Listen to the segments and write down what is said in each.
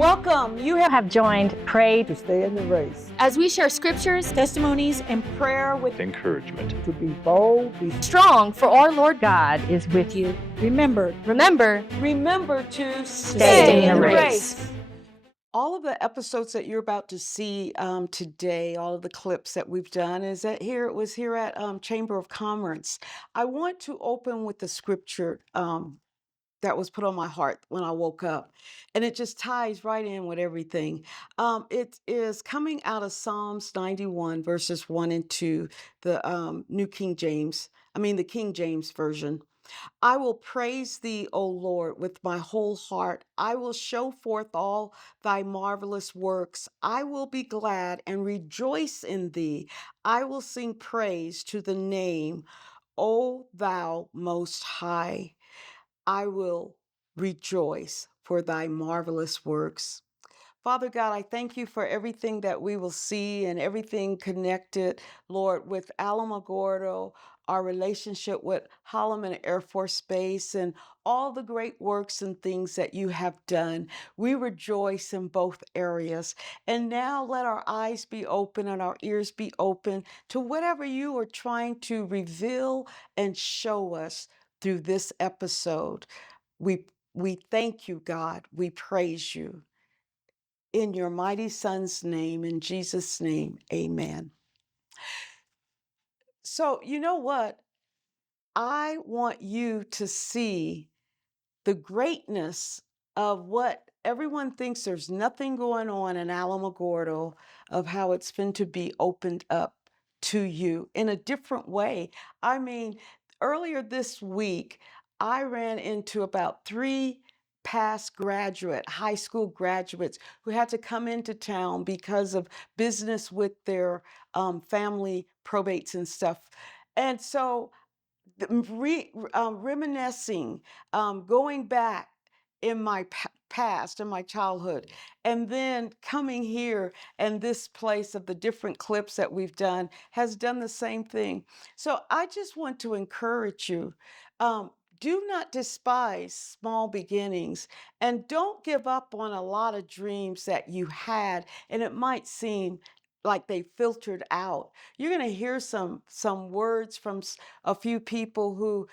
Welcome. You have joined Pray to Stay in the Race as we share scriptures, testimonies, and prayer with encouragement. To be bold, be strong, for our Lord God is with you. Remember to stay in the race. All of the episodes that you're about to see today, all of the clips that we've done, is that it was here at Chamber of Commerce. I want to open with the scripture that was put on my heart when I woke up. And it just ties right in with everything. It is coming out of Psalms 91, verses 1 and 2, the the King James Version. I will praise thee, O Lord, with my whole heart. I will show forth all thy marvelous works. I will be glad and rejoice in thee. I will sing praise to the name, O thou most high. I will rejoice for thy marvelous works. Father God, I thank you for everything that we will see and everything connected, Lord, with Alamogordo, our relationship with Holloman Air Force Base, and all the great works and things that you have done. We rejoice in both areas. And now let our eyes be open and our ears be open to whatever you are trying to reveal and show us through this episode. We thank you, God. We praise you. In your mighty Son's name, in Jesus' name, amen. So, you know what? I want you to see the greatness of what everyone thinks there's nothing going on in Alamogordo, of how it's been to be opened up to you in a different way. I mean, earlier this week, I ran into about 3 past high school graduates who had to come into town because of business with their family probates and stuff. And so reminiscing, going back in my past, in my childhood, and then coming here, and this place of the different clips that we've done has done the same thing. So I just want to encourage you. Do not despise small beginnings, and don't give up on a lot of dreams that you had, and it might seem like they filtered out. You're going to hear some words from a few people who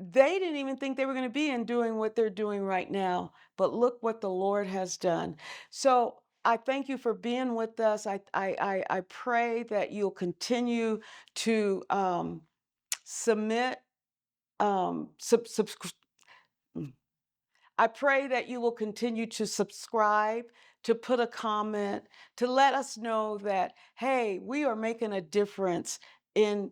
they didn't even think they were going to be in doing what they're doing right now. But look what the Lord has done. So I thank you for being with us. I pray that you'll continue to submit. I pray that you will continue to subscribe, to put a comment, to let us know that, hey, we are making a difference in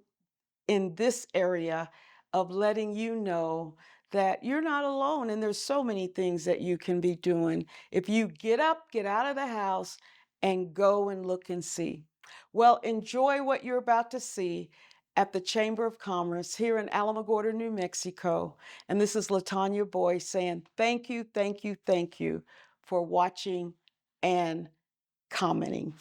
this area of letting you know that you're not alone, and there's so many things that you can be doing if you get up, get out of the house, and go and look and see. Well, enjoy what you're about to see at the Chamber of Commerce here in Alamogordo, New Mexico. And this is LaTanya Boy saying thank you, thank you, thank you for watching and commenting.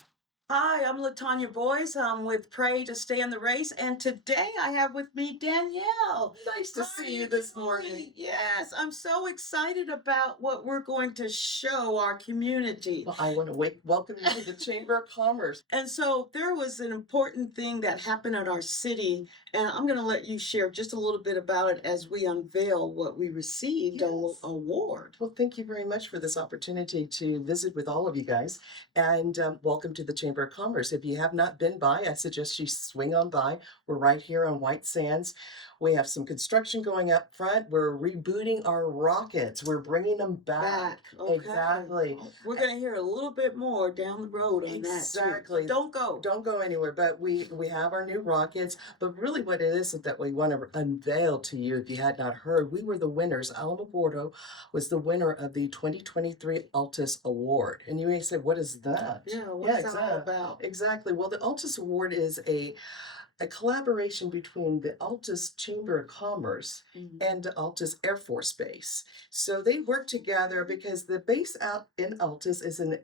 Hi, I'm LaTanya Boyce. I'm with Pray to Stay in the Race, and today I have with me Danielle. Nice to see you this morning. Yes, I'm so excited about what we're going to show our community. Well, I want to welcome you to the Chamber of Commerce. And so there was an important thing that happened at our city, and I'm going to let you share just a little bit about it as we unveil what we received, an award. Well, thank you very much for this opportunity to visit with all of you guys, and welcome to the Chamber of Commerce. If you have not been by, I suggest you swing on by. We're right here on White Sands. We have some construction going up front. We're rebooting our rockets. We're bringing them back. Okay. Exactly. We're going to hear a little bit more down the road on Exactly. that. Don't go. Don't go anywhere. But we have our new rockets. But really what it is that we want to unveil to you, if you had not heard, we were the winners. Alamogordo was the winner of the 2023 Altus Award. And you may say, what is that? Yeah, what's that all about? Exactly. Well, the Altus Award is a collaboration between the Altus Chamber of Commerce and the Altus Air Force Base. So they work together because the base out in Altus is an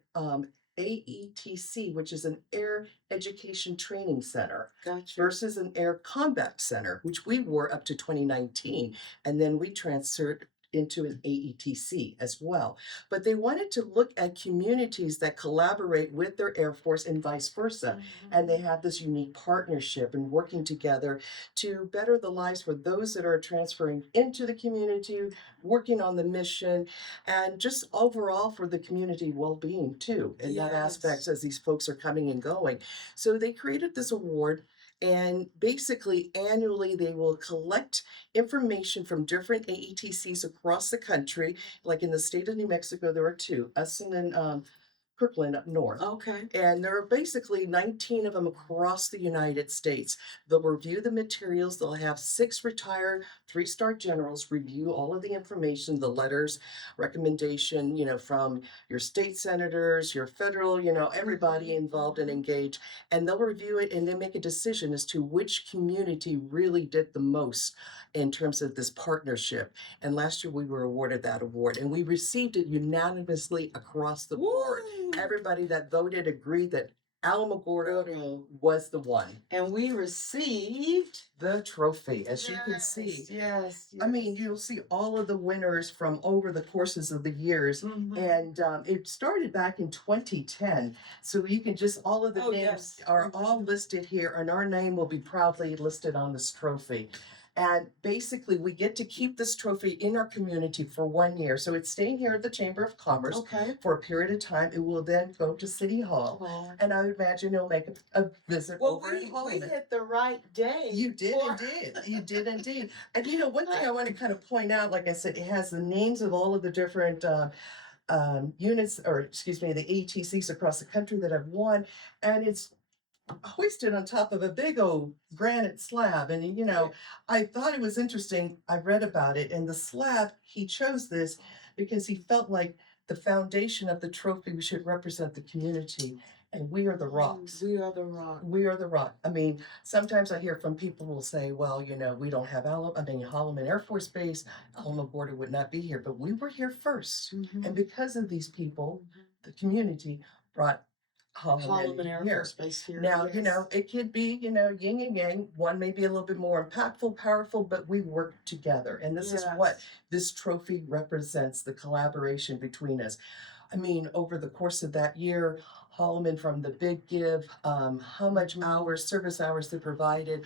AETC, which is an Air Education Training Center, versus an Air Combat Center, which we were up to 2019. And then we transferred into an AETC as well. But they wanted to look at communities that collaborate with their Air Force and vice versa. And they have this unique partnership and working together to better the lives for those that are transferring into the community, working on the mission, and just overall for the community well-being too, in that aspect as these folks are coming and going. So they created this award, and basically annually they will collect information from different AETCs across the country. Like in the state of New Mexico, there are two, us and then Kirkland up north. Okay. And there are basically 19 of them across the United States. They'll review the materials. They'll have 6 retired 3-star generals review all of the information, the letters, recommendation, from your state senators, your federal, everybody involved and engaged. And they'll review it and they make a decision as to which community really did the most in terms of this partnership. And last year we were awarded that award and we received it unanimously across the board. Everybody that voted agreed that Alamogordo was the one. And we received the trophy, as you can see. Yes. I mean, you'll see all of the winners from over the courses of the years. And it started back in 2010. So you can just, all of the names are all listed here, and our name will be proudly listed on this trophy. And basically, we get to keep this trophy in our community for 1 year. So it's staying here at the Chamber of Commerce for a period of time. It will then go to City Hall. And I would imagine it'll make a visit over in we hit the right day. You did indeed. You did indeed. And one thing I want to kind of point out, like I said, it has the names of all of the different units, or excuse me, the ATCs across the country that have won. And it's hoisted on top of a big old granite slab. And, I thought it was interesting. I read about it, and the slab, he chose this because he felt like the foundation of the trophy should represent the community. And we are the rocks. We are the rock. We are the rock. I mean, sometimes I hear from people who will say, well, we don't have Holloman Air Force Base, Alamogordo would not be here, but we were here first. And because of these people, the community brought Holloman Air here. Force Base here. Now, it could be, yin and yang. One may be a little bit more impactful, powerful, but we work together. And this is what this trophy represents, the collaboration between us. I mean, over the course of that year, Holloman, from the big give, how much service hours they provided,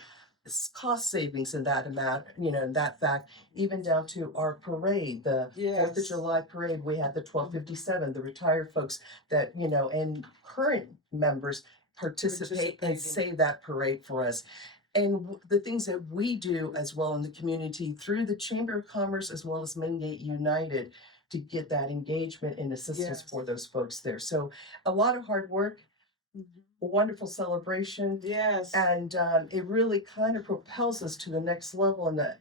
cost savings in that amount, in that fact, even down to our parade, the 4th of July parade, we had the 1257, the retired folks that, and current members participate and save that parade for us. And the things that we do as well in the community through the Chamber of Commerce as well as Main Gate United to get that engagement and assistance for those folks there. So a lot of hard work, a wonderful celebration. Yes. And it really kind of propels us to the next level in the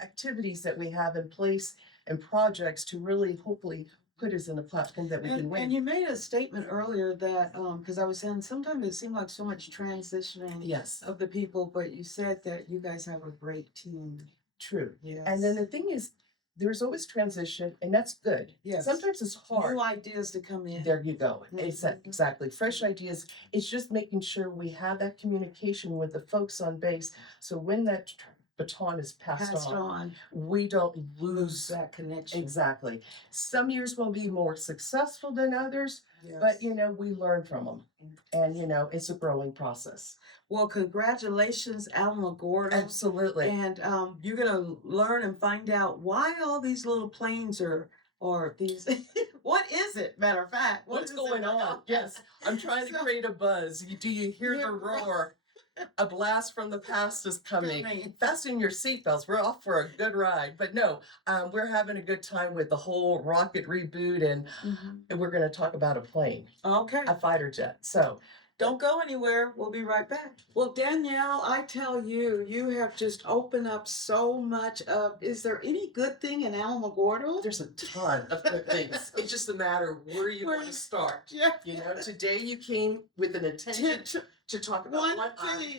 activities that we have in place and projects to really hopefully put us in a platform that we can win. And you made a statement earlier that, because I was saying sometimes it seemed like so much transitioning of the people, but you said that you guys have a great team. True. Yes. And then the thing is, there's always transition, and that's good. Yes. Sometimes it's hard. New ideas to come in. There you go. Exactly. Fresh ideas. It's just making sure we have that communication with the folks on base. So when that baton is passed on, we don't lose that connection. Exactly. Some years will be more successful than others, but we learn from them. And it's a growing process. Well, congratulations, Alamogordo. Absolutely. And you're gonna learn and find out why all these little planes are these. What is it? Matter of fact, what's going on? Yes, I'm trying to create a buzz. Do you hear the roar? A blast from the past is coming. Fasten your seatbelts. We're off for a good ride. But no, we're having a good time with the whole rocket reboot, and we're going to talk about a plane. Okay. A fighter jet. So don't go anywhere. We'll be right back. Well, Danielle, I tell you, you have just opened up so much of. Is there any good thing in Alamogordo? There's a ton of good things. It's just a matter of where you want to start. Yeah. Today you came with an intention to talk about one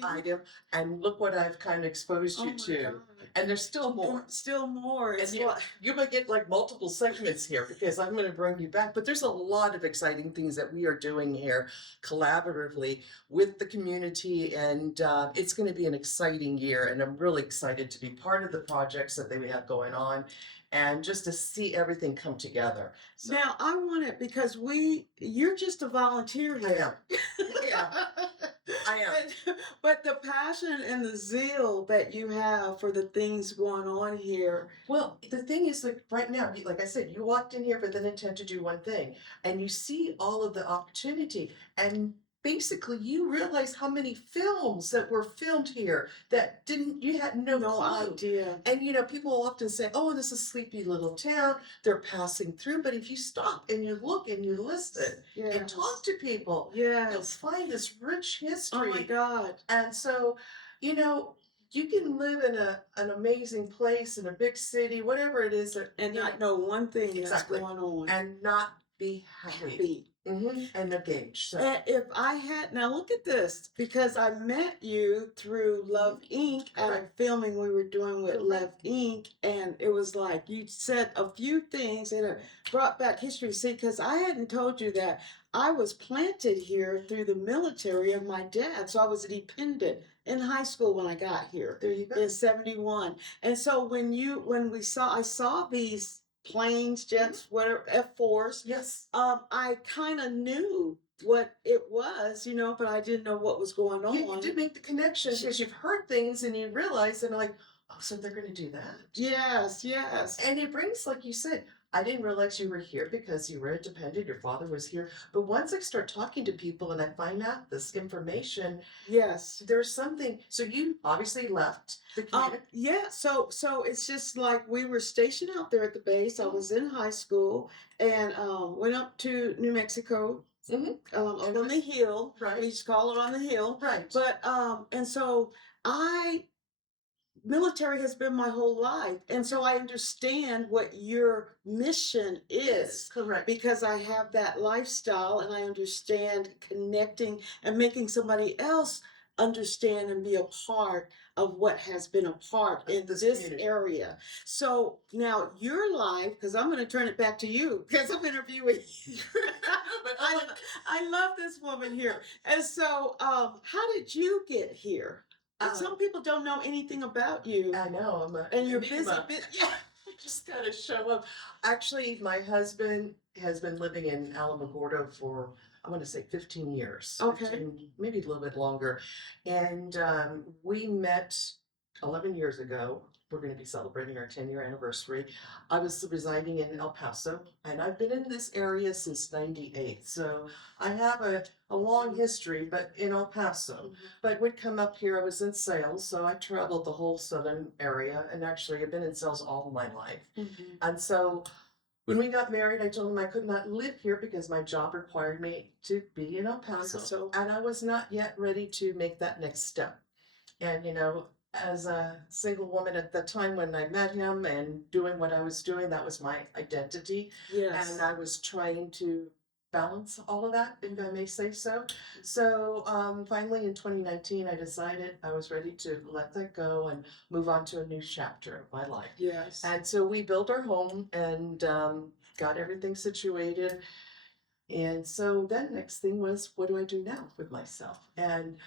item, and look what I've kind of exposed you to. And there's still more. Still more. And It's you, what you might get like multiple segments here because I'm going to bring you back. But there's a lot of exciting things that we are doing here collaboratively with the community. And it's going to be an exciting year. And I'm really excited to be part of the projects that they have going on and just to see everything come together. So, now I want it because you're just a volunteer I here. am. Yeah, I am. But the passion and the zeal that you have for the things going on here. Well, the thing is, like right now, like I said, you walked in here with an intent to do one thing, and you see all of the opportunity, and basically you realize how many films that were filmed here that you had no clue. Idea. And people often say, "Oh, this is a sleepy little town. They're passing through." But if you stop and you look and you listen and talk to people, you'll Yes. find this rich Oh history. my God. And so, you can live in an amazing place in a big city, whatever it is, And not know one thing Exactly. that's going on. and not be happy and engaged. So, And if I had, now look at this, because I met you through Love Inc. at a Correct. filming we were doing with Love Inc. And it was like you said a few things and it brought back history. See, because I hadn't told you that I was planted here through the military of my dad. So I was a dependent in high school when I got here there you go. in 71. And so I saw these planes, jets, whatever, F4s. Yes. I kind of knew what it was, but I didn't know what was going on. You did make the connection because you've heard things and you realize and like, oh, so they're going to do that. Yes, yes. And it brings, like you said, I didn't realize you were here because you were independent. Your father was here. But once I start talking to people and I find out this information, Yes. there's something. So you obviously left the community. Yeah. So it's just like we were stationed out there at the base. I was in high school and went up to New Mexico. Up on the hill. Right. We used to call it on the hill. Right. But and so military has been my whole life. And so I understand what your mission is. Correct. Because I have that lifestyle and I understand connecting and making somebody else understand and be a part of what has been a part in this community. Area. So now your life, because I'm going to turn it back to you because I'm interviewing you. But I love this woman here. And so how did you get here? Some people don't know anything about you. I know. And you're busy. Yeah. I just gotta show up. Actually, my husband has been living in Alamogordo for, I want to say 15 years. Okay. 15, maybe a little bit longer. And we met 11 years ago. We're going to be celebrating our 10-year anniversary. I was residing in El Paso, and I've been in this area since 98. So I have a long history, but in El Paso. But would come up here, I was in sales, so I traveled the whole southern area, and actually I've been in sales all my life. And so when we got married, I told him I could not live here because my job required me to be in El Paso, and I was not yet ready to make that next step. And as a single woman at the time when I met him and doing what I was doing, that was my identity. Yes. And I was trying to balance all of that, if I may say so. So finally in 2019, I decided I was ready to let that go and move on to a new chapter of my life. Yes. And so we built our home and got everything situated. And so then next thing was, what do I do now with myself? And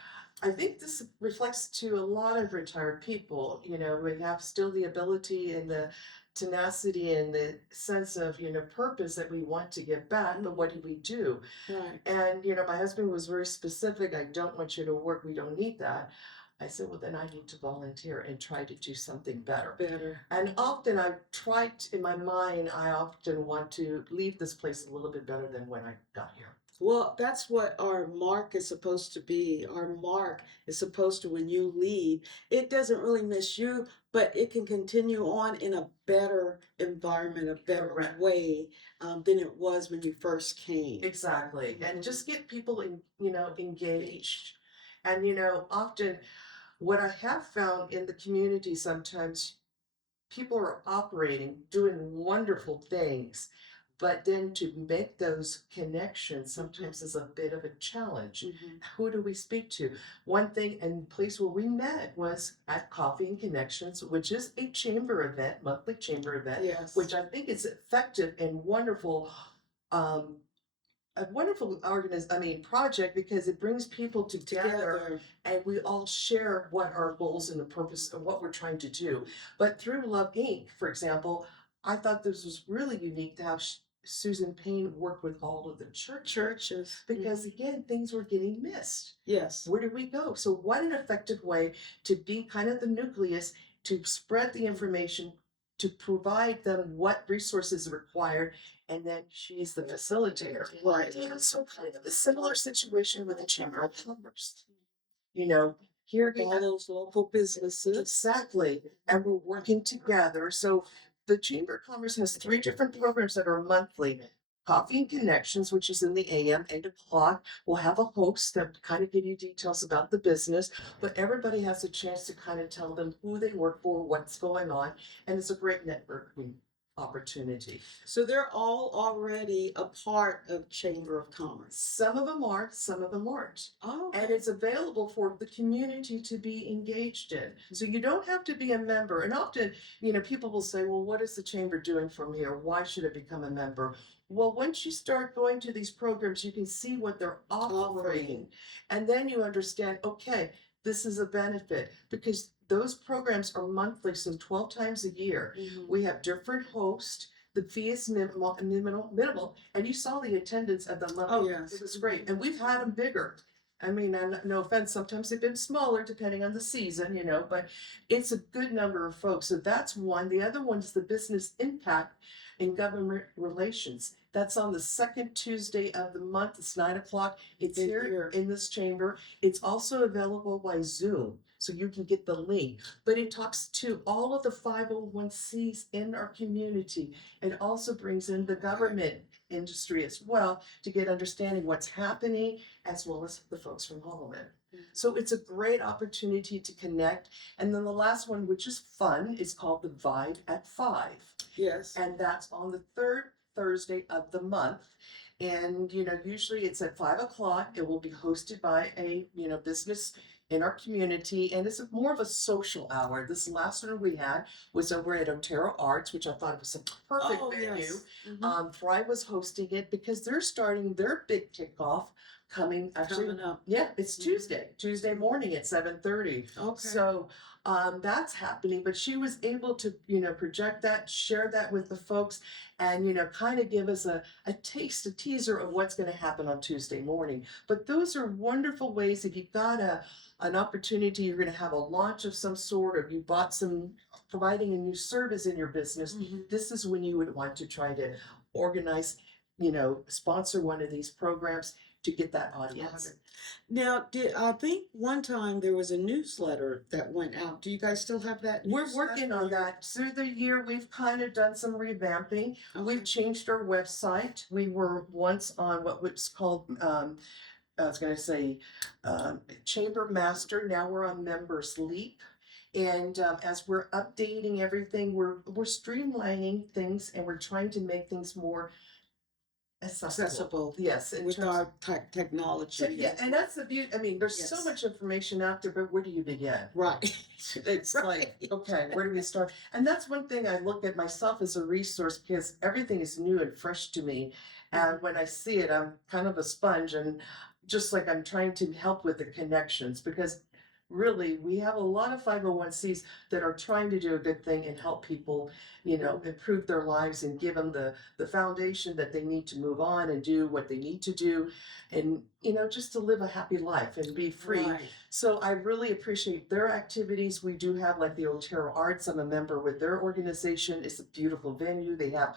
I think this reflects to a lot of retired people. We have still the ability and the tenacity and the sense of, purpose that we want to give back, but what do we do? Right. And, my husband was very specific. I don't want you to work. We don't need that. I said, well, then I need to volunteer and try to do something better. And often in my mind, I often want to leave this place a little bit better than when I got here. Well, that's what our mark is supposed to be. Our mark is supposed to, when you leave, it doesn't really miss you, but it can continue on in a better environment, a better way than it was when you first came. Exactly. And just get people engaged. And, often what I have found in the community, sometimes people are operating, doing wonderful things, But then to make those connections sometimes is a bit of a challenge. Who do we speak to? One thing and place where we met was at Coffee and Connections, which is a chamber event, monthly chamber event, Yes. which I think is effective and wonderful. A wonderful project because it brings people together and we all share what our goals and the purpose of what we're trying to do. But through Love Inc., for example, I thought this was really unique to have Susan Payne work with all of the churches because again, things were getting missed. Yes. Where do we go? So what an effective way to be kind of the nucleus to spread the information, to provide them what resources are required, and then she's the facilitator. Right. And so kind of a similar situation with the Chamber of Commerce. You know, here we All have those local businesses. exactly, and we're working together. So the Chamber of Commerce has 3 different programs that are monthly. Coffee and Connections, which is in the AM, 8 o'clock. We'll have a host that kind of give you details about the business, but everybody has a chance to kind of tell them who they work for, what's going on, and it's a great networking opportunity. So they're all already a part of Chamber of Commerce. Some of them are, some of them aren't. Oh, And it's available for the community to be engaged in. So you don't have to be a member. And often, people will say, well, what is the chamber doing for me? Or why should I become a member? Well, once you start going to these programs, you can see what they're offering. And then you understand, okay, this is a benefit because those programs are monthly, so 12 times a year. We have different hosts. The fee is minimal, and you saw the attendance at the month. Oh, yes. It was great. And we've had them bigger. I mean, no offense, sometimes they've been smaller depending on the season, but it's a good number of folks. So that's one. The other one is the business impact in government relations. That's on the second Tuesday of the month. It's 9 o'clock. It's here in this chamber. It's also available by Zoom, so you can get the link. But it talks to all of the 501(c)s in our community. It also brings in the government industry as well to get understanding what's happening, as well as the folks from Holloman. So it's a great opportunity to connect. And then the last one, which is fun, is called the Vibe at 5. Yes. And that's on the 3rd Thursday of the month. And, usually it's at 5 o'clock. It will be hosted by a, business in our community. And it's more of a social hour. This last one we had was over at Otero Arts, which I thought was a perfect venue. Yes. Thrive was hosting it because they're starting their big kickoff coming up. Yeah, it's Tuesday morning at 7:30. Okay. So that's happening, but she was able to, project that, share that with the folks, and, kind of give us a teaser of what's going to happen on Tuesday morning. But those are wonderful ways if you've got an opportunity, you're going to have a launch of some sort, or you bought providing a new service in your business, this is when you would want to try to organize, sponsor one of these programs to get that audience. Now, I think one time there was a newsletter that went out. Do you guys still have that? We're working on that. Through the year, we've kind of done some revamping. Okay. We've changed our website. We were once on what was called, I was going to say, Chamber Master. Now we're on Members Leap. And as we're updating everything, we're streamlining things, and we're trying to make things more accessible. Yes, with our technology. Yeah, and that's the beauty. I mean, there's so much information out there, but where do you begin? Right. It's like, okay, where do we start? And that's one thing I look at myself as a resource because everything is new and fresh to me. And when I see it, I'm kind of a sponge, and just like I'm trying to help with the connections because really, we have a lot of 501(c)s that are trying to do a good thing and help people, improve their lives and give them the foundation that they need to move on and do what they need to do and, just to live a happy life and be free. Right. So I really appreciate their activities. We do have like the Otero Arts. I'm a member with their organization. It's a beautiful venue. They have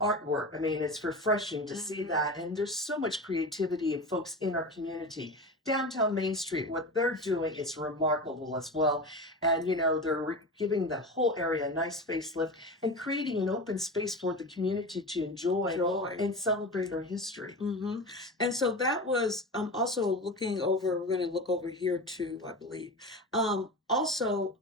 artwork. I mean, it's refreshing to see that. And there's so much creativity and folks in our community. Downtown Main Street, what they're doing is remarkable as well. And, they're giving the whole area a nice facelift and creating an open space for the community to enjoy. And celebrate our history. And so that was also looking over, we're going to look over here too, I believe. Also,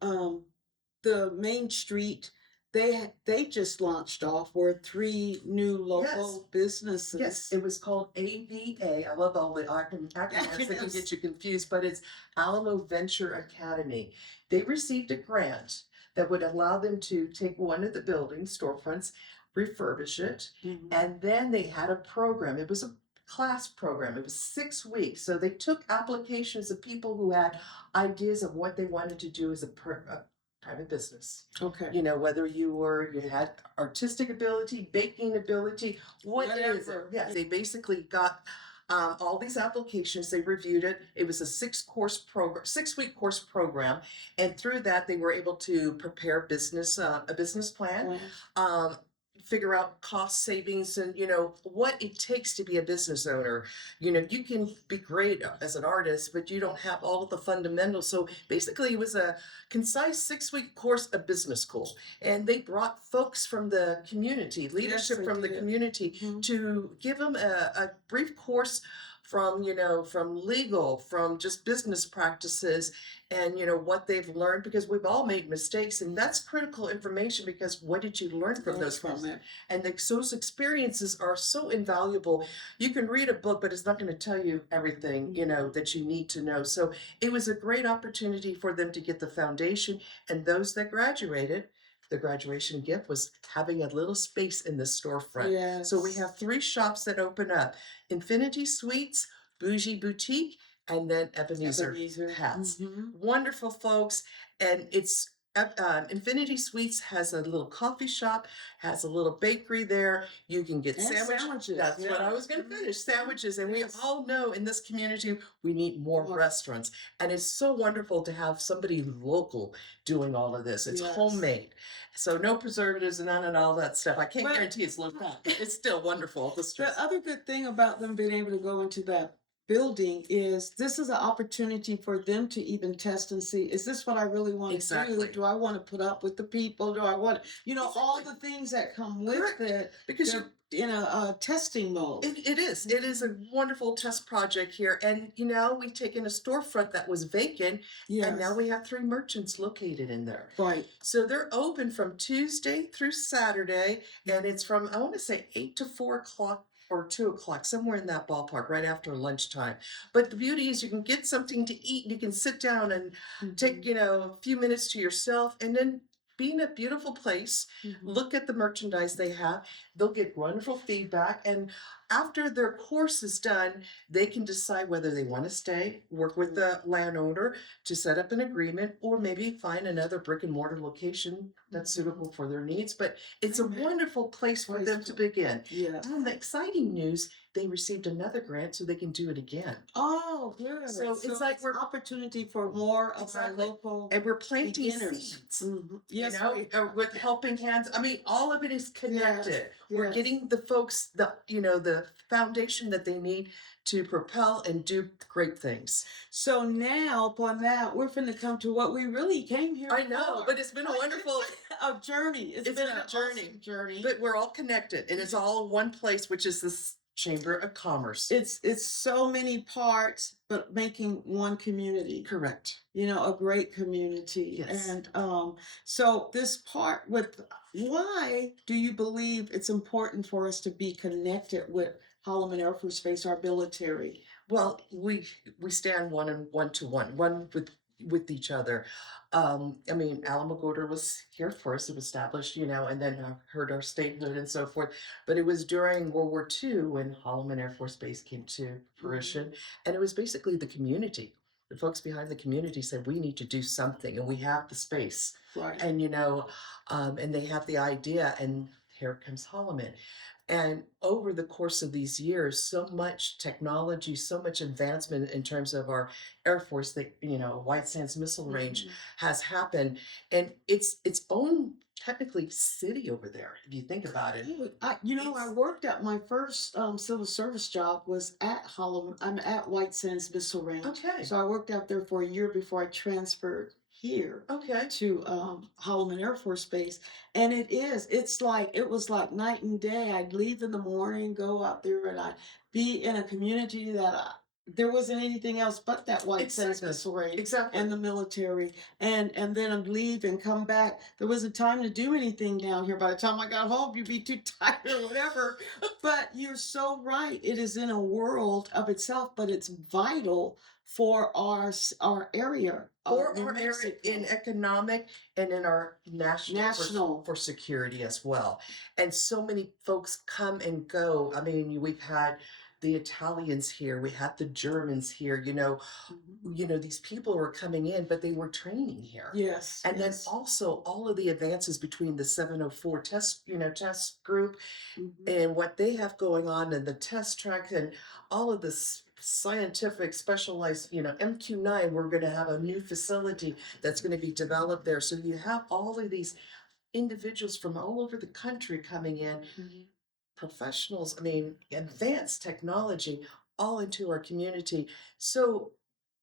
the Main Street they just launched off were 3 new local businesses. Yes, it was called AVA. I love all the acronyms that can get you confused, but it's Alamo Venture Academy. They received a grant that would allow them to take one of the buildings, storefronts, refurbish it, and then they had a program. It was a class program. It was 6 weeks. So they took applications of people who had ideas of what they wanted to do as a private business. Okay. You know, whether you had artistic ability, baking ability, whatever. Yeah, they basically got all these applications. They reviewed it. It was a 6-week course program, and through that, they were able to prepare a business plan. Figure out cost savings and what it takes to be a business owner. You can be great as an artist, but you don't have all of the fundamentals. So basically it was a concise 6-week course of business school, and they brought folks from the community, leadership from the community, to give them a brief course from legal, from just business practices, and what they've learned, because we've all made mistakes, and that's critical information, because what did you learn from those and those experiences are so invaluable. You can read a book, but it's not going to tell you everything that you need to know. So it was a great opportunity for them to get the foundation, and those that graduated, the graduation gift was having a little space in the storefront. Yes. So we have 3 shops that open up: Infinity Suites, Bougie Boutique, and then Ebenezer Hats. Wonderful folks. And it's Infinity Suites has a little coffee shop, has a little bakery there. You can get sandwiches. That's what I was going to finish, sandwiches. And we all know in this community we need more restaurants, and it's so wonderful to have somebody local doing all of this. It's homemade, so no preservatives and none and all that stuff. I can't guarantee it's local, but it's still wonderful. The other good thing about them being able to go into that building is this is an opportunity for them to even test and see, is this what I really want to do? Do I want to put up with the people? Do I want all the things that come with it, because you're in a testing mode. It is a wonderful test project here, and we've taken a storefront that was vacant, and now we have 3 merchants located in there. Right. So they're open from Tuesday through Saturday, and it's from, I want to say, 8 to 4 o'clock or 2 o'clock, somewhere in that ballpark, right after lunchtime. But the beauty is you can get something to eat, and you can sit down and take, a few minutes to yourself, and then be in a beautiful place, look at the merchandise they have. They'll get wonderful feedback, and after their course is done, they can decide whether they want to stay, work with the landowner to set up an agreement, or maybe find another brick and mortar location that's suitable for their needs. But it's a wonderful place for them to begin. Yeah. And the exciting news, they received another grant so they can do it again. Oh, good. So it's like we're opportunity for more of our local, and we're planting beginners. seeds. Yes, with helping hands. I mean, all of it is connected. Yes. We're getting the folks the foundation that they need to propel and do great things. So now, upon that, we're finna come to what we really came here. I know, but it's been a wonderful journey. It's been a journey. Awesome journey. But we're all connected, and it's all one place, which is this Chamber of Commerce. It's so many parts, but making one community. Correct. A great community. Yes. And so this part with, why do you believe it's important for us to be connected with Holloman Air Force Base, our military? Well, we stand one to one with each other. I mean, Alamogordo was here first. It was established, and then heard our statehood and so forth. But it was during World War II when Holloman Air Force Base came to fruition, and it was basically the community. The folks behind the community said, we need to do something, and we have the space. Right. And and they have the idea, and here comes Holloman. And over the course of these years, so much technology, so much advancement in terms of our Air Force, that White Sands Missile Range has happened, and it's its own technically city over there, if you think about it. I worked at my first civil service job was at Holloman. I'm at White Sands Missile Range. Okay. So I worked out there for a year before I transferred here to Holloman Air Force Base, and it was like night and day. I'd leave in the morning, go out there, and I'd be in a community that there wasn't anything else but that White Sands Exactly. Missile Range Exactly. and the military, and then leave and come back. There wasn't time to do anything down here. By the time I got home, you'd be too tired or whatever. But you're so right. It is in a world of itself, but it's vital for our area. For New our area Mexico. in economic and in our national for security as well. And so many folks come and go. I mean, we've had the Italians here, we had the Germans here, these people were coming in, but they were training here. Yes. And yes. then also all of the advances between the 704 test group Mhm. and what they have going on and the test track and all of this scientific specialized, MQ9, we're going to have a new facility that's going to be developed there. So you have all of these individuals from all over the country coming in, Mhm. professionals, I mean, advanced technology all into our community. So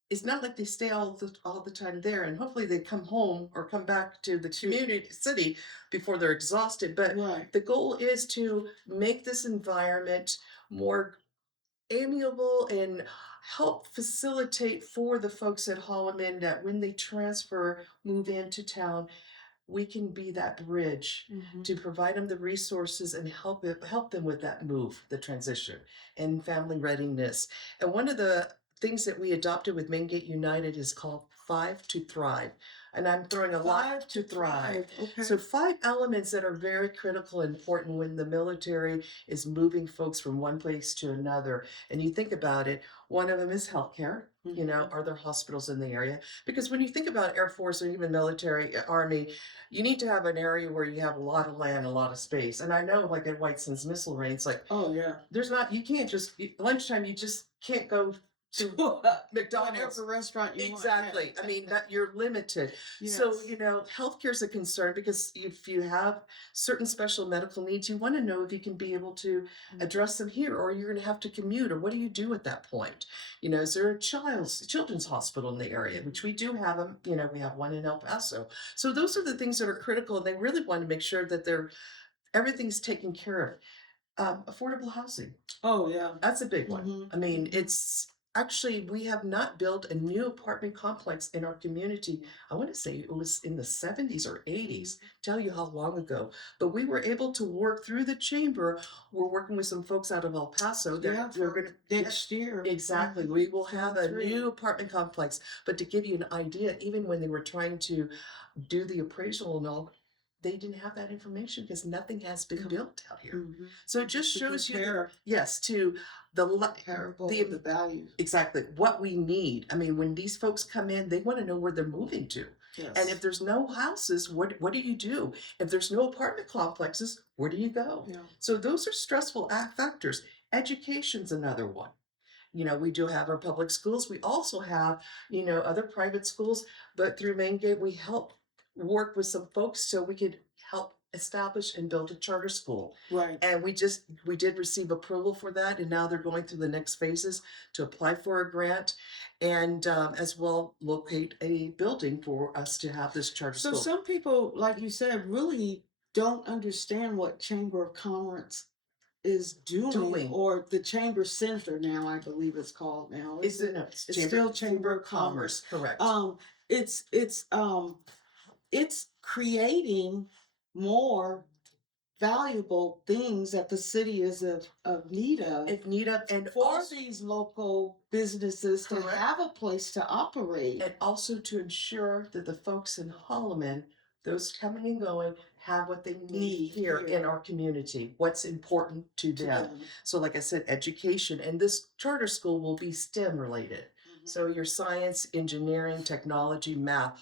it's not like they stay all the time there, and hopefully they come home or come back to the community city before they're exhausted. But Right. the goal is to make this environment more amiable and help facilitate for the folks at Holloman that when they move into town, we can be that bridge Mhm. to provide them the resources and help them with that move, the transition, and family readiness. And one of the things that we adopted with Main Gate United is called Five to Thrive. And I'm throwing a lot to thrive. Okay. So 5 elements that are very critical and important when the military is moving folks from one place to another. And you think about it, one of them is healthcare. Are there hospitals in the area? Because when you think about Air Force or even military, Army, you need to have an area where you have a lot of land, a lot of space. And I know, like at White Sands Missile Range, it's like, Oh yeah. you can't just, lunchtime, you just can't go to McDonald's. Whatever restaurant you Exactly. want. I mean, that you're limited. Yes. So, healthcare is a concern because if you have certain special medical needs, you want to know if you can be able to address them here, or you're going to have to commute, or what do you do at that point? Is there a children's hospital in the area, which we do have them. We have one in El Paso. So those are the things that are critical, and they really want to make sure that everything's taken care of. Affordable housing. Oh yeah. That's a big one. Mhm. I mean, it's actually, we have not built a new apartment complex in our community. I want to say it was in the 70s or 80s. Tell you how long ago. But we were able to work through the chamber. We're working with some folks out of El Paso that Yeah, we're going to next year. Exactly. We will have a new apartment complex. But to give you an idea, even when they were trying to do the appraisal and all, they didn't have that information because nothing has been built out here. Mhm. So it just To shows you, compare yes, to the comparable the- the value. exactly what we need. I mean, when these folks come in, they want to know where they're moving to. Yes. And if there's no houses, what do you do? If there's no apartment complexes, where do you go? Yeah. So those are stressful factors. Education's another one. We do have our public schools. We also have, other private schools, but through Main Gate, we help work with some folks so we could help establish and build a charter school. Right. And we did receive approval for that, and now they're going through the next phases to apply for a grant and as well locate a building for us to have this charter So school. some people, like you said, really don't understand what Chamber of Commerce is doing, or the Chamber Center now, I believe it's called now. It's still Chamber of Commerce. Correct. It's creating more valuable things that the city is of need of. And for also, these local businesses to Correct. have a place to operate. and also to ensure that the folks in Holloman, those coming and going, have what they need here in our community, what's important to them. So like I said, education, and this charter school will be STEM related. So your science, engineering, technology, math,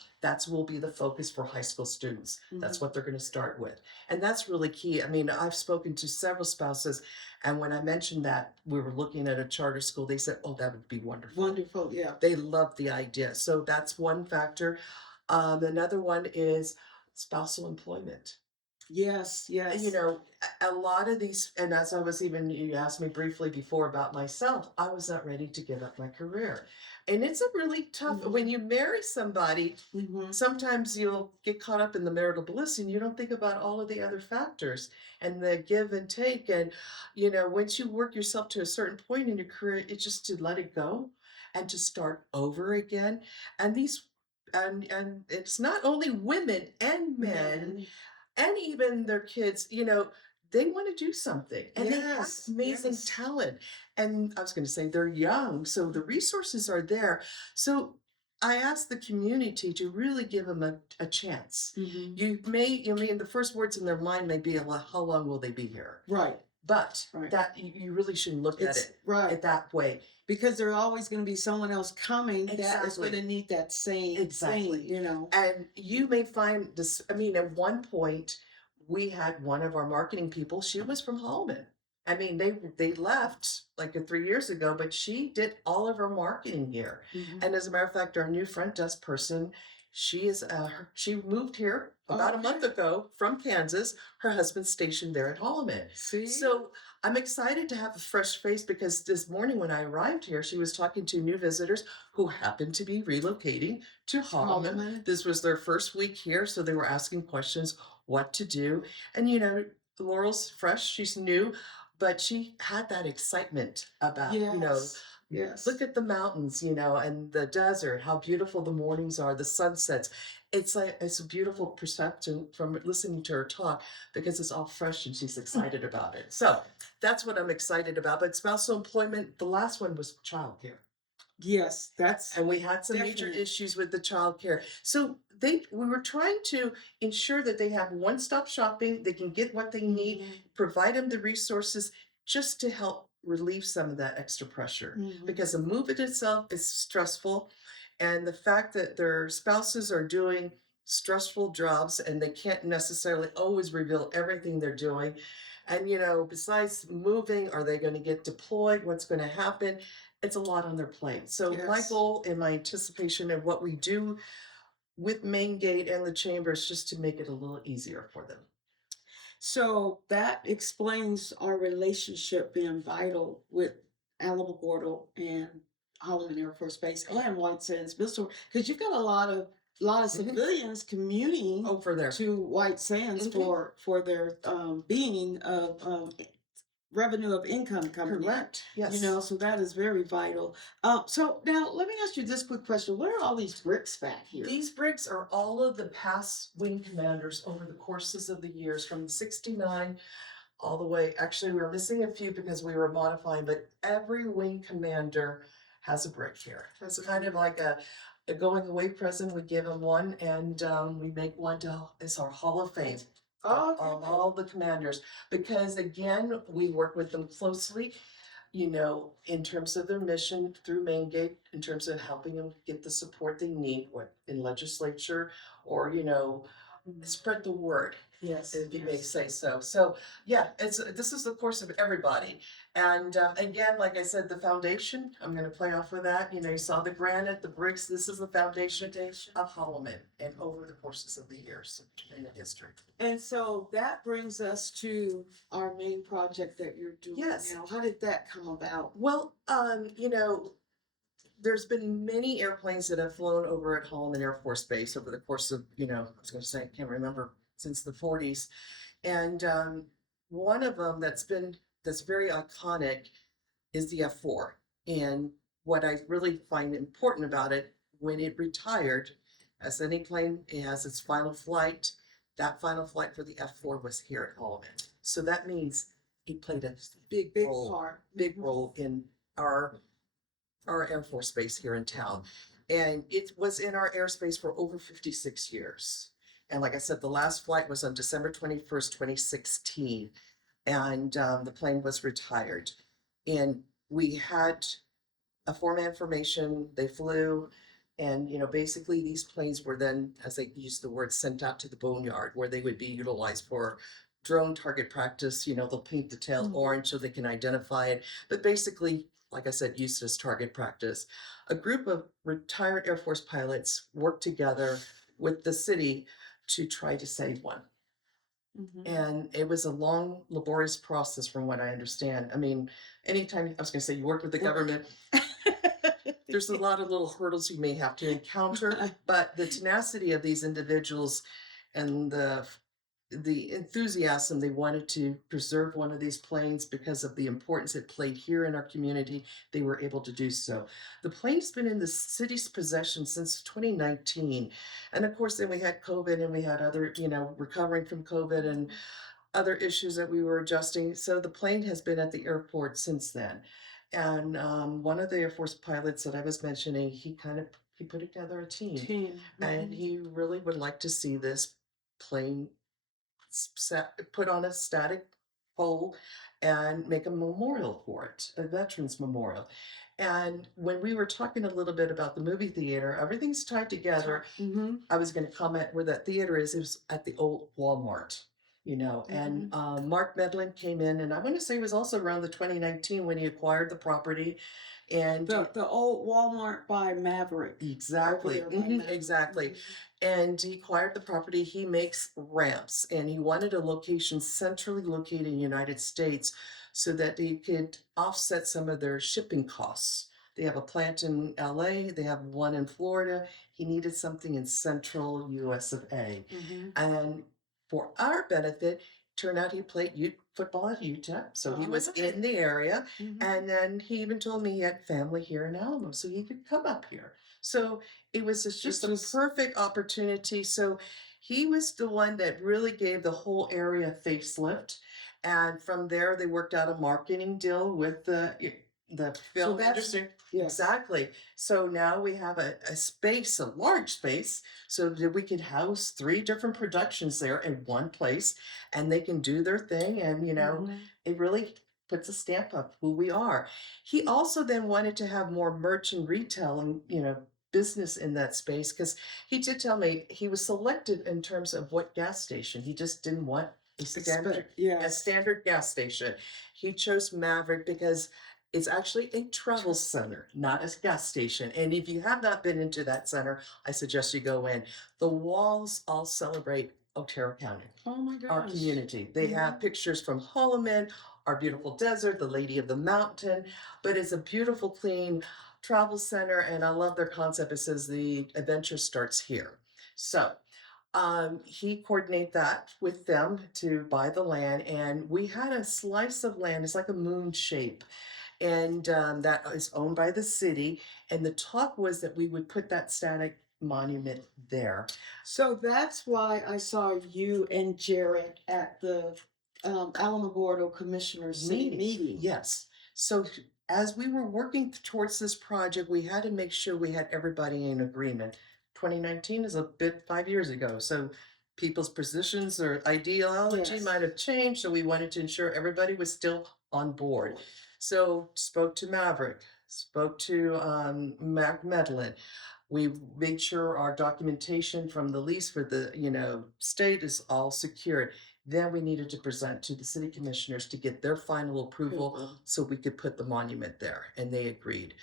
will be the focus for high school students. That's what they're going to start with. And that's really key. I mean, I've spoken to several spouses, and when I mentioned that we were looking at a charter school, they said, oh, that would be wonderful. Wonderful, yeah. They love the idea. So that's one factor. Another one is spousal employment. Yes, yes. You know, a lot of these, and as I was even, you asked me briefly before about myself, I was not ready to give up my career. And it's a really tough, when you marry somebody, sometimes you'll get caught up in the marital bliss and you don't think about all of the other factors and the give and take. And, you know, once you work yourself to a certain point in your career, it's just to let it go and to start over again. And these, and it's not only women and men and even their kids, you know, they want to do something and they have Yes, amazing yes. talent. And I was going to say they're young, so the resources are there. So I asked the community to really give them a chance. You may, I mean, the first words in their mind may be, "Well, how long will they be here?" Right. But Right. that you really shouldn't look at It's it right. that way. Because there's always going to be someone else coming that is Exactly. going to need that same Exactly. thing, you know. And you may find this, I mean, at one point, we had one of our marketing people, she was from Holman. I mean, they left like 3 years ago, but she did all of her marketing here. And as a matter of fact, our new front desk person, she is she moved here about a month ago from Kansas. Her husband's stationed there at Holman. See? So I'm excited to have a fresh face because this morning when I arrived here, she was talking to new visitors who happened to be relocating to Holman. This was their first week here, so they were asking questions, what to do. And you know, Laurel's fresh, she's new, but she had that excitement about, you know, Yes. look at the mountains, you know, and the desert, how beautiful the mornings are, the sunsets. It's like it's a beautiful perception from listening to her talk because it's all fresh and she's excited about it. So that's what I'm excited about. But spousal employment, the last one was childcare. Yes, that's And we had some major definitely. issues with the childcare. So we were trying to ensure that they have one-stop shopping, they can get what they need, provide them the resources just to help relieve some of that extra pressure. Because the move in itself is stressful, and the fact that their spouses are doing stressful jobs and they can't necessarily always reveal everything they're doing. And you know, besides moving, are they going to get deployed? What's going to happen? It's a lot on their plate. So my Yes. goal and my anticipation of what we do with Main Gate and the chamber is just to make it a little easier for them. So that explains our relationship being vital with Alamogordo and Holloman Air Force Base and White Sands Missile, because you've got a lot of civilians commuting For there. to White Sands for their being of revenue of income coming in. Correct. Yes. You know, so that is very vital. So now let me ask you this quick question: where are all these bricks back here? These bricks are all of the past wing commanders over the courses of the years from 69 all the way. Actually, we were missing a few because we were modifying, but every wing commander has a brick here. It's kind of like a going away present. We give them one, and we make one as our Hall of Fame. All the commanders, because again, we work with them closely, you know, in terms of their mission through Main Gate, in terms of helping them get the support they need, what in legislature or, you know, spread the word. Yes, If you may say so. So yeah, this is the course of everybody. And again, like I said, the foundation, I'm going to play off of that. You know, you saw the granite, the bricks. This is the foundation of Holloman and over the courses of the years in the history. And so that brings us to our main project that you're doing now. How did that come about? Well, you know, there's been many airplanes that have flown over at Holloman Air Force Base over the course of, you know, I was going to say, I can't remember, since the 40s. And one of them that's very iconic is the F4. And what I really find important about it, when it retired, as any plane, it has its final flight. That final flight for the F4 was here at Holloman. So that means it played a big role in our Air Force Base here in town. And it was in our airspace for over 56 years. And like I said, the last flight was on December 21st, 2016. And the plane was retired. And we had a 4-man formation. They flew. And, you know, basically these planes were then, as they used the word, sent out to the boneyard where they would be utilized for drone target practice. You know, they'll paint the tail orange so they can identify it. But basically, like I said, used as target practice. A group of retired Air Force pilots worked together with the city to try to save one. And it was a long, laborious process from what I understand. I mean, anytime I was going to say you work with the government, there's a lot of little hurdles you may have to encounter, but the tenacity of these individuals and the enthusiasm they wanted to preserve one of these planes because of the importance it played here in our community, they were able to do so. The plane's been in the city's possession since 2019. And of course, then we had COVID and we had other, recovering from COVID and other issues that we were adjusting. So the plane has been at the airport since then. And one of the Air Force pilots that I was mentioning, he put together a team. And he really would like to see this plane put on a static pole and make a memorial for it, a veterans memorial. And when we were talking a little bit about the movie theater, everything's tied together. I was going to comment where that theater is. It was at the old Walmart, and Mark Medlin came in, and I want to say it was also around the 2019 when he acquired the property. And the old Walmart by Maverick. Exactly. Exactly. And he acquired the property. He makes ramps, and he wanted a location centrally located in the United States so that they could offset some of their shipping costs. They have a plant in LA, they have one in Florida. He needed something in central US of A. And for our benefit, turned out he played football at Utah, so he was in the area. And then he even told me he had family here in Alamo, so he could come up here. So it was just a perfect opportunity. So he was the one that really gave the whole area a facelift. And from there, they worked out a marketing deal with the film industry. Yes. Exactly. So now we have a space, a large space, so that we could house 3 different productions there in one place, and they can do their thing. And, it really puts a stamp of who we are. He also then wanted to have more merch and retail and, business in that space, because he did tell me he was selective in terms of what gas station. He just didn't want a standard gas station. He chose Maverick because it's actually a travel center, not a gas station. And if you have not been into that center, I suggest you go in. The walls all celebrate Otero County. Oh my gosh. Our community. They have pictures from Holloman, our beautiful desert, the Lady of the Mountain, but it's a beautiful, clean travel center. And I love their concept. It says the adventure starts here. So he coordinated that with them to buy the land. And we had a slice of land. It's like a moon shape. And that is owned by the city. And the talk was that we would put that static monument there. So that's why I saw you and Jared at the Alamogordo Commissioners meeting. Yes. So as we were working towards this project, we had to make sure we had everybody in agreement. 2019 is a bit 5 years ago. So people's positions or ideology might have changed. So we wanted to ensure everybody was still on board. So spoke to Maverick, spoke to Mark Medlin. We made sure our documentation from the lease for the state is all secured. Then we needed to present to the city commissioners to get their final approval so we could put the monument there, and they agreed.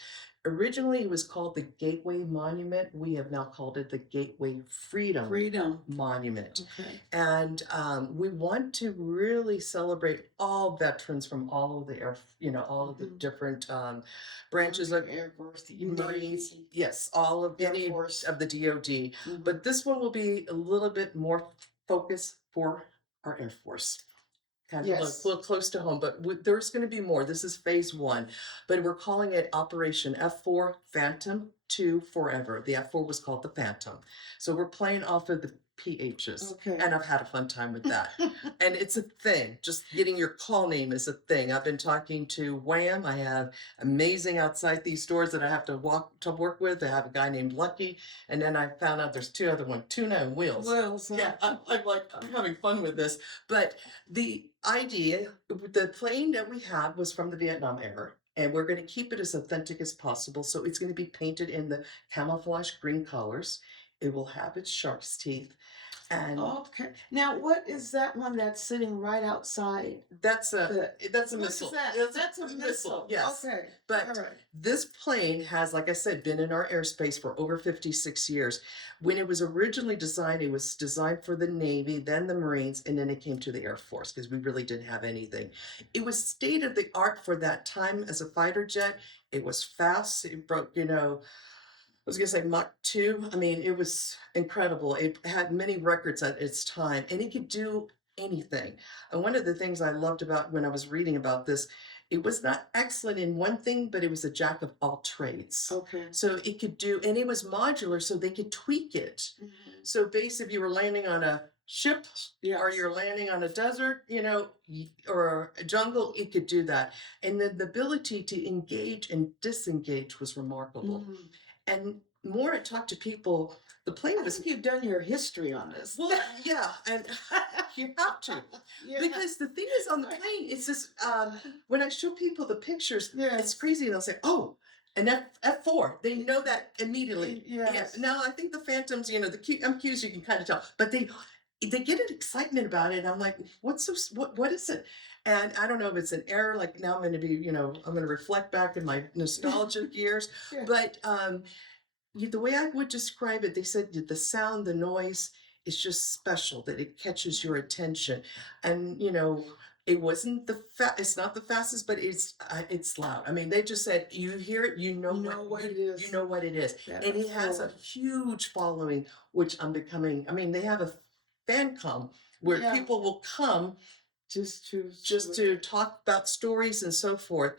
Originally, it was called the Gateway Monument. We have now called it the Gateway Freedom Monument. Okay. And we want to really celebrate all veterans from all of the all of the different branches of Air Force, the Marines. Yes, all of Air any Force. of the DoD. But this one will be a little bit more focused for our Air Force. Kind of a little close to home, but there's going to be more. This is phase 1, but we're calling it Operation F4 Phantom 2 Forever. The F4 was called the Phantom. So we're playing off of the PHs. Okay. And I've had a fun time with that. And it's a thing. Just getting your call name is a thing. I've been talking to Wham. I have amazing outside these stores that I have to work with. I have a guy named Lucky. And then I found out there's 2 other ones, Tuna and Wheels. Yeah, I'm having fun with this. But the idea, the plane that we had was from the Vietnam era. And we're going to keep it as authentic as possible. So it's going to be painted in the camouflage green colors. It will have its shark's teeth. And Okay. Now, what is that one that's sitting right outside? that's a What is missile. that? That's a missile. Yes. Okay. But All right. this plane has, like I said, been in our airspace for over 56 years. When it was originally designed, it was designed for the Navy, then the Marines, and then it came to the Air Force because we really didn't have anything. It was state of the art for that time as a fighter jet. It was fast. It broke, I was gonna say Mach 2. I mean, it was incredible. It had many records at its time, and it could do anything. And one of the things I loved about when I was reading about this, it was not excellent in one thing, but it was a jack of all trades. Okay. So it could do, and it was modular, so they could tweak it. Mhm. So basically, if you were landing on a ship Yes. or you're landing on a desert, or a jungle, it could do that. And then the ability to engage and disengage was remarkable. Mhm. And more I talk to people, the plane I was, think you've done your history on this. well, yeah, and you have to. Yeah. Because the thing is on the plane, it's just, when I show people the pictures, Yes. it's crazy. They'll say, oh, an F4. They know that immediately. Yes. Yeah. Now, I think the Phantoms, the MQs, you can kind of tell, but they get an excitement about it. And I'm like, what is it? And I don't know if it's an error. Like now I'm going to be, I'm going to reflect back in my nostalgic years. Yeah. But the way I would describe it, they said the sound, the noise is just special, that it catches your attention. And, it wasn't it's not the fastest, but it's loud. I mean, they just said, you hear it, you know what it is. You know what it is. That And it has a huge following, which I'm becoming. I mean, they have a fan com where Yeah. people will come just to talk about stories and so forth.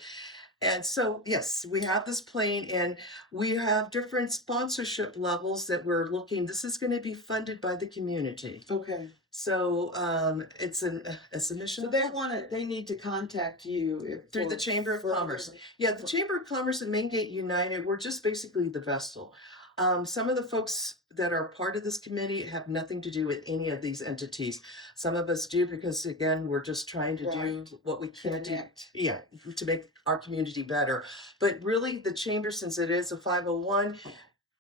And so, yes, we have this plane and we have different sponsorship levels that we're looking. This is going to be funded by the community. Okay. So it's a submission. So they need to contact you Through the Chamber of Commerce. Yeah, the Chamber of Commerce and Main Gate United, we're just basically the vessel. Some of the folks that are part of this committee have nothing to do with any of these entities. Some of us do because, again, we're just trying to do what we can do. Yeah, to make our community better. But really, the Chamber, since it is a 501,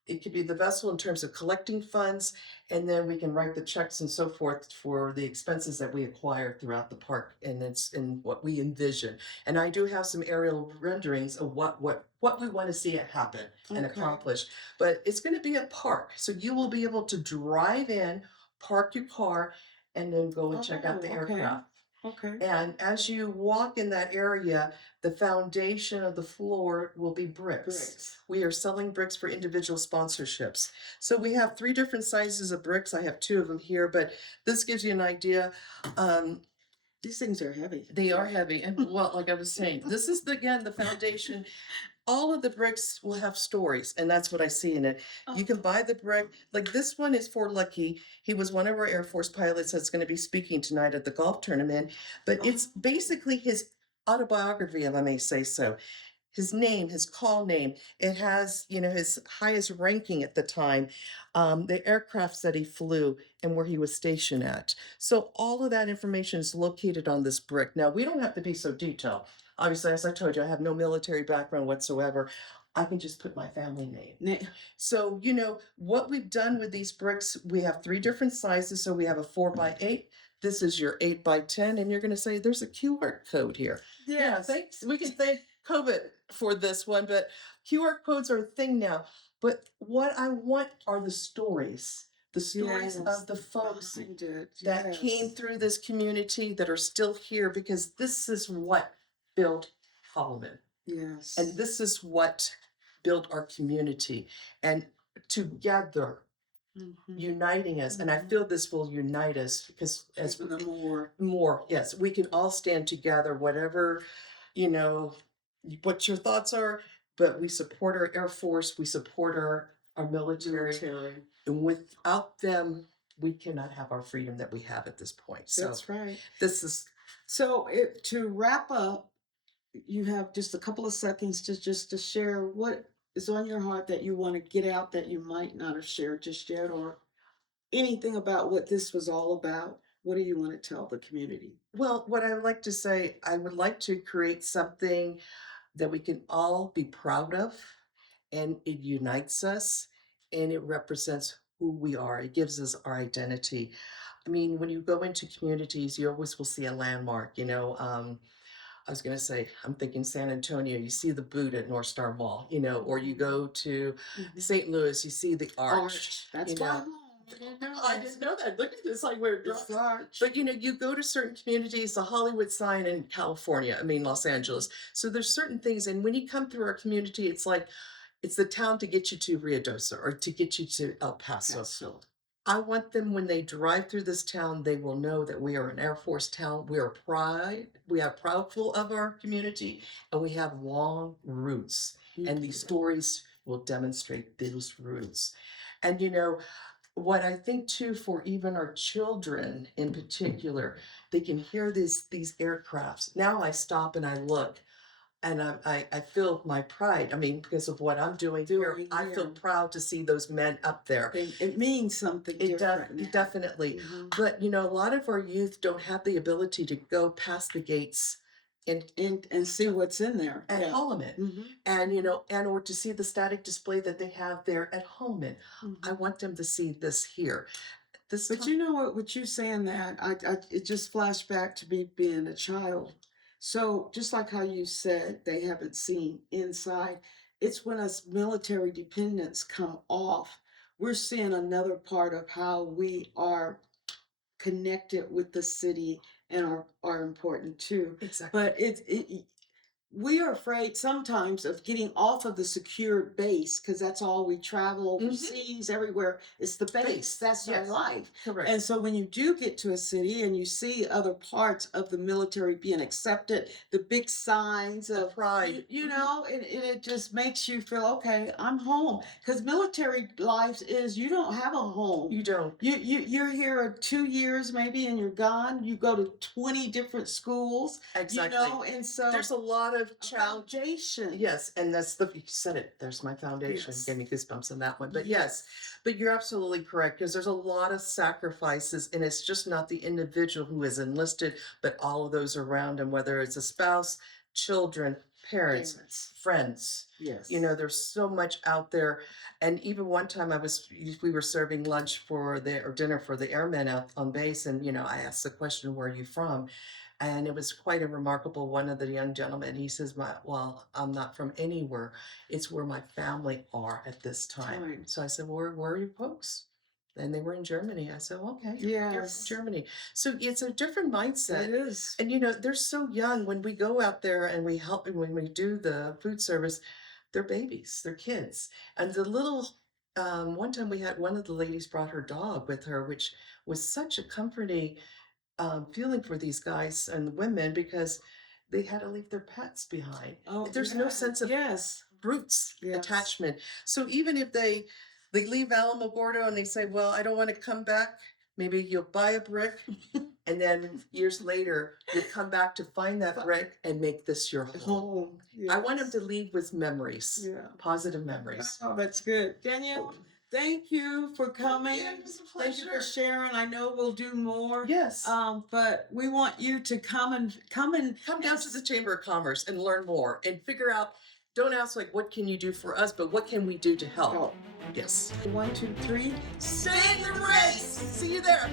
it could be the vessel in terms of collecting funds, and then we can write the checks and so forth for the expenses that we acquire throughout the park, and it's in what we envision. And I do have some aerial renderings of what we want to see it happen and accomplish. But it's going to be a park, so you will be able to drive in, park your car, and then go and check out the aircraft. Okay. And as you walk in that area, the foundation of the floor will be bricks. We are selling bricks for individual sponsorships. So we have 3 different sizes of bricks. I have 2 of them here, but this gives you an idea. These things are heavy. They are heavy. And well, like I was saying, this is again the foundation. All of the bricks will have stories, and that's what I see in it. You can buy the brick. Like this one is for Lucky. He was one of our Air Force pilots that's going to be speaking tonight at the golf tournament. But it's basically his autobiography, if I may say so. His name, his call name. It has, his highest ranking at the time, the aircrafts that he flew, and where he was stationed at. So all of that information is located on this brick. Now, we don't have to be so detailed. Obviously, as I told you, I have no military background whatsoever. I can just put my family name. So, what we've done with these bricks, we have 3 different sizes. So we have a 4x8. This is your 8x10. And you're going to say, there's a QR code here. Yeah, thanks. We can thank COVID for this one, but QR codes are a thing now. But what I want are the stories. The stories of the folks that came through this community that are still here, because this is what built Holloman. Yes. And this is what built our community. And together, uniting us. And I feel this will unite us because as more, yes, we can all stand together, whatever, what your thoughts are, but we support our Air Force, we support our military. And without them, we cannot have our freedom that we have at this point. So that's right. This is so. To wrap up, you have just a couple of seconds to share what is on your heart that you want to get out that you might not have shared just yet, or anything about what this was all about. What do you want to tell the community? Well, what I would like to say, I would like to create something that we can all be proud of, and it unites us, and it represents who we are. It gives us our identity. I mean, when you go into communities, you always will see a landmark, I was going to say, I'm thinking San Antonio, you see the boot at North Star Mall, or you go to St. Louis, you see the arch. That's why I'm home. I didn't know that. Look at this, like where It's the arch. But you go to certain communities, the Hollywood sign in California, Los Angeles. So there's certain things, and when you come through our community, it's like it's the town to get you to Ruidoso or to get you to El Paso. I want them, when they drive through this town, they will know that we are an Air Force town. We are proudful of our community, and we have long roots. And these stories will demonstrate those roots. And what I think too, for even our children in particular, they can hear these aircrafts. Now I stop and I look. And I feel my pride. I mean, because of what I'm doing here, I feel proud to see those men up there. It means something different. Definitely. But, a lot of our youth don't have the ability to go past the gates and see what's in there at Holloman. And, or to see the static display that they have there at Holloman. I want them to see this here. But you know what you're saying, that it just flashed back to me being a child. So just like how you said they haven't seen inside, it's when us military dependents come off, we're seeing another part of how we are connected with the city and are important too. Exactly. But we are afraid sometimes of getting off of the secured base, because that's all we travel overseas, everywhere. It's the base. That's our life. Correct. And so when you do get to a city and you see other parts of the military being accepted, the big signs of pride, and it just makes you feel, okay, I'm home. Because military life is, you don't have a home. You don't. You're here 2 years maybe and you're gone. You go to 20 different schools. Exactly. And so there's a lot of foundation. Yes, and that's you said it. There's my foundation. Yes. Gave me goosebumps on that one. But yes, but you're absolutely correct, because there's a lot of sacrifices, and it's just not the individual who is enlisted, but all of those around him, whether it's a spouse, children, parents. Friends. Yes. There's so much out there. And even one time we were serving lunch or dinner for the airmen out on base, and I asked the question, "Where are you from?" And it was quite a remarkable. One of the young gentlemen, he says, "Well, I'm not from anywhere. It's where my family are at this time." So I said, "Well, where are your folks?" And they were in Germany. I said, "Well, okay, you're from Germany." So it's a different mindset. It is. And they're so young. When we go out there and we help, and when we do the food service, they're babies, they're kids. And the little, one time we had one of the ladies brought her dog with her, which was such a comforting feeling for these guys and women, because they had to leave their pets behind. There's no sense of roots attachment. So even if they leave Alamogordo and they say, "Well, I don't want to come back," maybe you'll buy a brick, and then years later you'll come back to find that brick and make this your home. I want them to leave with memories, positive memories. Oh, that's good. Danielle, thank you for coming. Yeah, it was a Thank you for pleasure. sharing. I know we'll do more. Yes. But we want you to come down to the Chamber of Commerce and learn more and figure out. Don't ask what can you do for us, but what can we do to help? Yes. 1, 2, 3. Stay in the race. See you there.